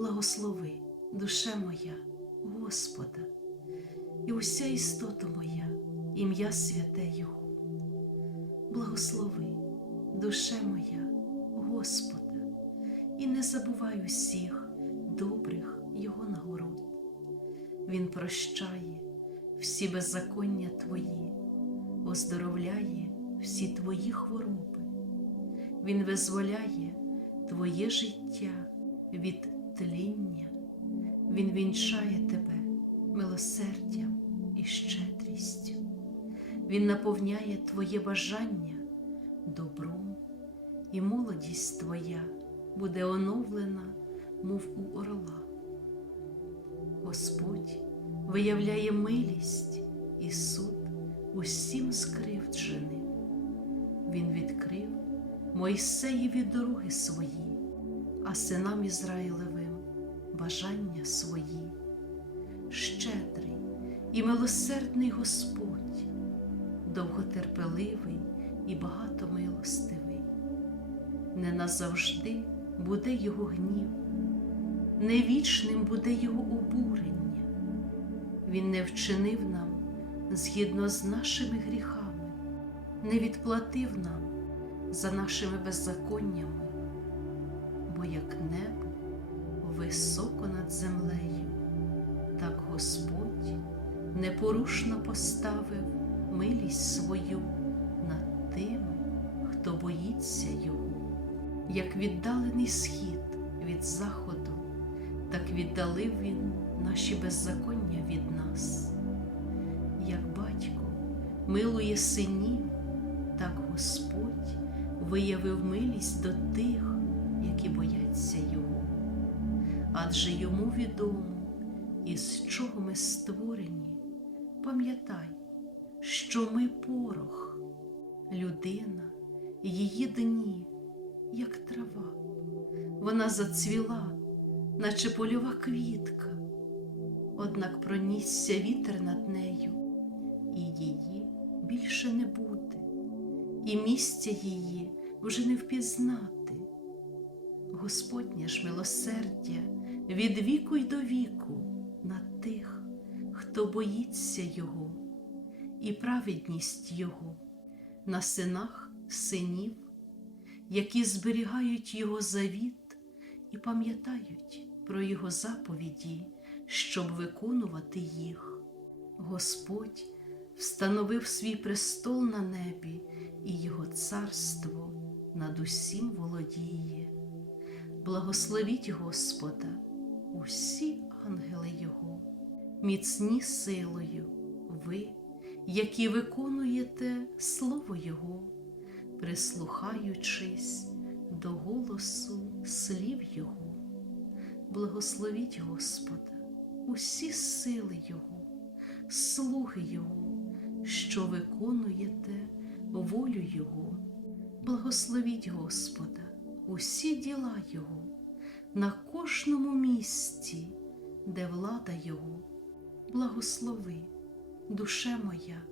Благослови, душе моя, Господа, і уся істота моя, ім'я святе Його. Благослови, душе моя, Господа, і не забувай усіх добрих Його нагород. Він прощає всі беззаконня твої, оздоровляє всі твої хвороби. Він визволяє твоє життя від тління. Він вінчає тебе милосердям і щедрістю. Він наповняє твоє бажання добром, і молодість твоя буде оновлена, мов у орла. Господь виявляє милість і суд усім скривдженим. Він відкрив Мойсеєві дороги свої, а синам Ізраїлевим бажання свої. Щедрий і милосердний Господь, довготерпеливий і багатомилостивий. Не назавжди буде його гнів, не вічним буде його обурення. Він не вчинив нам згідно з нашими гріхами, не відплатив нам за нашими беззаконнями, бо як небо високо над землею, так Господь непорушно поставив милість свою над тими, хто боїться Його, як віддалений схід від заходу, так віддалив Він наші беззаконня від нас. Як батько милує синів, так Господь виявив милість до тих, які бояться Його. Адже йому відомо, із чого ми створені. Пам'ятай, що ми порох, людина, її дні, як трава, вона зацвіла, наче польова квітка, однак пронісся вітер над нею, і її більше не буде, і місця її вже не впізнати. Господнє ж милосердя від віку й до віку на тих, хто боїться Його, і праведність Його на синах синів, які зберігають Його завіт і пам'ятають про Його заповіді, щоб виконувати їх. Господь встановив свій престол на небі, і Його царство над усім володіє. Благословіть Господа, усі ангели Його, міцні силою, ви, які виконуєте Слово Його, прислухаючись до голосу слів Його. Благословіть Господа, усі сили Його, слуги Його, що виконуєте волю Його. Благословіть Господа усі діла Його на кожному місці, де влада Його, благослови, душе моя,